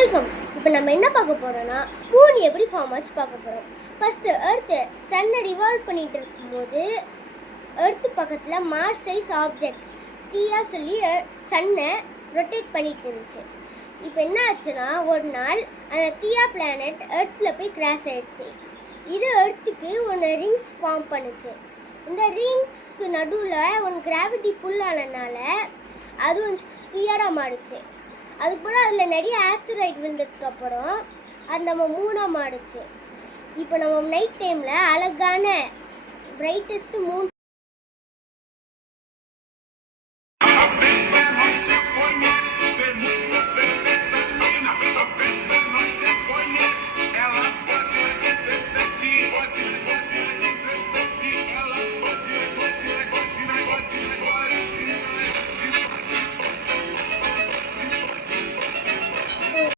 Welcome. இப்போ நம்ம என்ன பார்க்க போகிறோன்னா மூன் எப்படி ஃபார்ம் ஆச்சு பார்க்க போகிறோம். ஃபஸ்ட்டு எர்த்து சன்னை ரிவால்வ் பண்ணிகிட்டு இருக்கும்போது எர்த்து பக்கத்தில் மார்ஸ் சைஸ் ஆப்ஜெக்ட் தீயா சொல்லி சன்னை ரொட்டேட் பண்ணிட்டு இருந்துச்சு. இப்போ என்ன ஆச்சுன்னா ஒரு நாள் அந்த தீயா பிளானட் எர்த்தில் போய் கிராஷ் ஆயிடுச்சு. இது எர்த்துக்கு ஒன்று ரிங்ஸ் ஃபார்ம் பண்ணுச்சு. இந்த ரிங்ஸ்க்கு நடுவில் ஒன்று கிராவிட்டி புல் ஆனதுனால அது கொஞ்சம் ஸ்பியராக மாறிச்சு. அதுக்கு போல் அதில் நிறைய ஆஸ்ட்ராய்ட் வந்ததுக்கப்புறம் அது நம்ம மூணாக மாறிச்சு. இப்போ நம்ம நைட் டைமில் அழகான பிரைட்டஸ்ட் மூன் Say